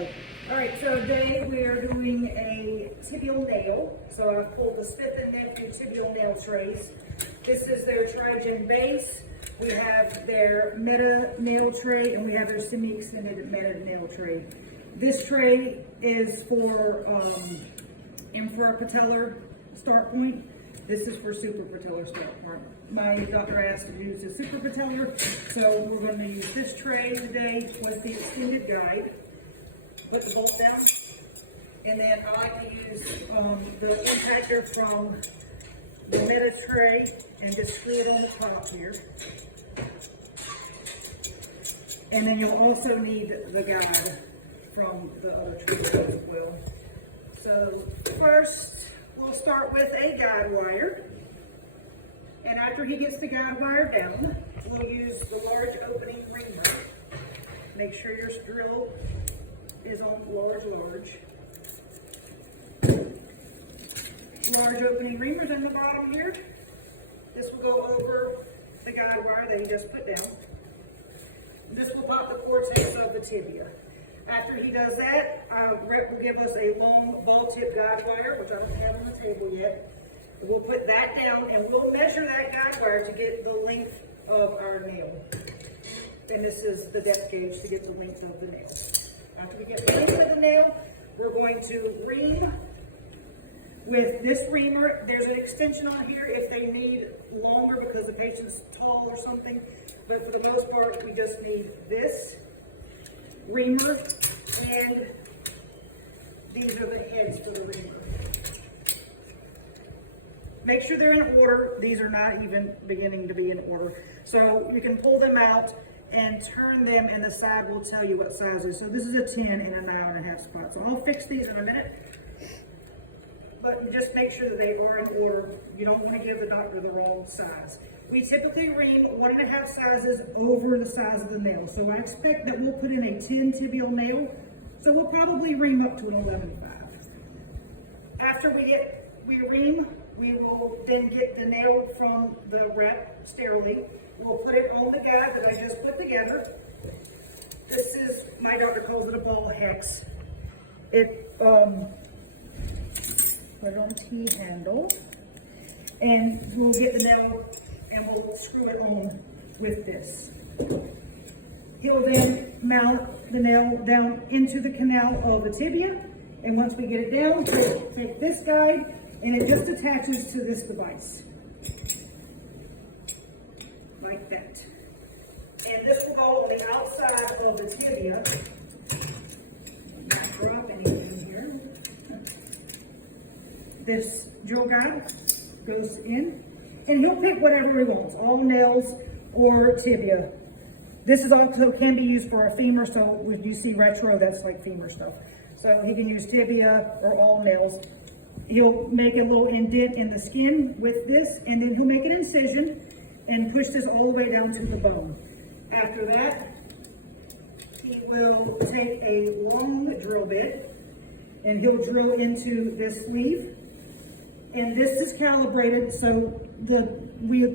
go. All right, so today we are doing a tibial nail. So I've pulled the Smith and Nephew tibial nail trays. This is their Trigen base. We have their Meta nail tray and we have their semi-extended Meta nail tray. This tray is for infrapatellar start point. This is for suprapatellar start point. My doctor asked to use the suprapatellar, so we're going to use this tray today with the extended guide. Put the bolt down, and then I like to use the impactor from the Meta tray and just screw it on the top here. And then you'll also need the guide from the other tray as well. So first, we'll start with a guide wire. And after he gets the guide wire down, we'll use the large opening reamer. Make sure your drill is on large. Large opening reamer's in the bottom here. This will go over the guide wire that you just put down. This will pop the cortex of the tibia. After he does that, Rep will give us a long ball tip guide wire, which I don't have on the table yet. We'll put that down and we'll measure that guide wire to get the length of our nail. And this is the depth gauge to get the length of the nail. After we get the length of the nail, we're going to ream with this reamer. There's an extension on here if they need longer because the patient's tall or something. But for the most part, we just need this reamer, and these are the heads for the reamer. Make sure they're in order. These are not even beginning to be in order. So you can pull them out and turn them, and the side will tell you what size it is. So this is a 10 and a 9.5 spot. So I'll fix these in a minute. But just make sure that they are in order. You don't want to give the doctor the wrong size. We typically ream 1.5 sizes over the size of the nail. So I expect that we'll put in a 10 tibial nail. So we'll probably ream up to an 11.5. After we ream, we will then get the nail from the rep sterilely. We'll put it on the guide that I just put together. This is, my doctor calls it a ball hex. Put it on a T-handle. And we'll get the nail and we'll screw it on with this. He'll then mount the nail down into the canal of the tibia. And once we get it down, we'll take this guide and it just attaches to this device. Like that. And this will go on the outside of the tibia. Not drop anything here. This drill guide goes in, and he'll pick whatever he wants, all nails or tibia. This is also can be used for a femur, so when you see retro, that's like femur stuff. So he can use tibia or all nails. He'll make a little indent in the skin with this, and then he'll make an incision and push this all the way down to the bone. After that, he will take a long drill bit and he'll drill into this sleeve. And this is calibrated, so the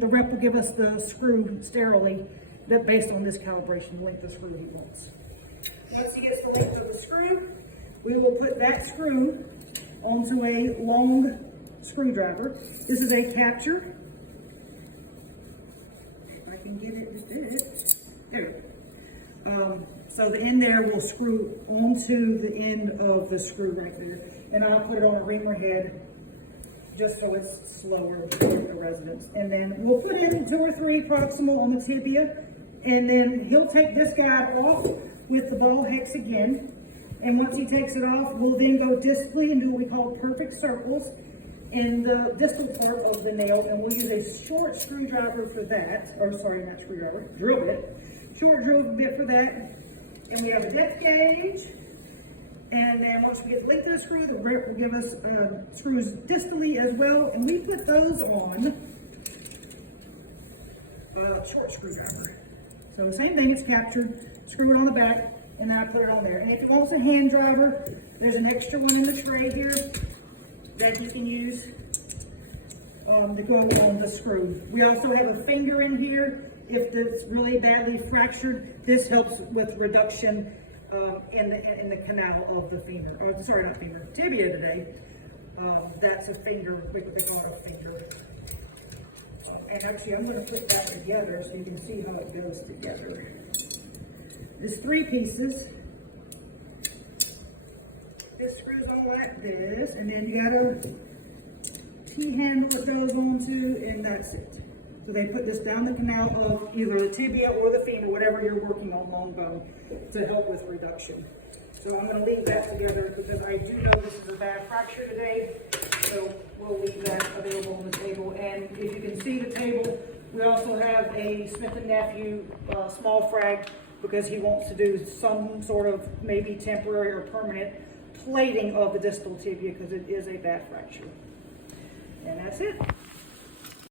rep will give us the screw sterilely that based on this calibration, length of screw he wants. Once he gets the length of the screw, we will put that screw onto a long screwdriver. This is a capture. If I can get it to fit. There we go. So the end there will screw onto the end of the screw right there. And I'll put it on a reamer head just so it's slower for the residents. And then we'll put in 2 or 3 proximal on the tibia. And then he'll take this guide off with the ball hex again. And once he takes it off, we'll then go distally and do what we call perfect circles in the distal part of the nail. And we'll use a short screwdriver for that. Or sorry, not screwdriver, drill bit. Short drill bit for that. And we have a depth gauge. And then once we get the length of the screw, the rep will give us screws distally as well. And we put those on a short screwdriver. So the same thing, it's captured, screw it on the back, and then I put it on there. And if you want a hand driver, there's an extra one in the tray here that you can use to go on the screw. We also have a finger in here if it's really badly fractured. This helps with reduction in the canal of the femur, or sorry, not femur, tibia today. That's a finger, what they call it, a finger. And actually, I'm going to put that together so you can see how it goes together. There's 3 pieces. This screws on like this, and then you got a T-handle that goes onto, and that's it. So they put this down the canal of either the tibia or the femur, whatever you're working on, long bone, to help with reduction. So I'm going to leave that together because I do know this is a bad fracture today. So we'll leave that available on the table. And if you can see the table, we also have a Smith & Nephew small frag because he wants to do some sort of maybe temporary or permanent plating of the distal tibia because it is a bad fracture. And that's it.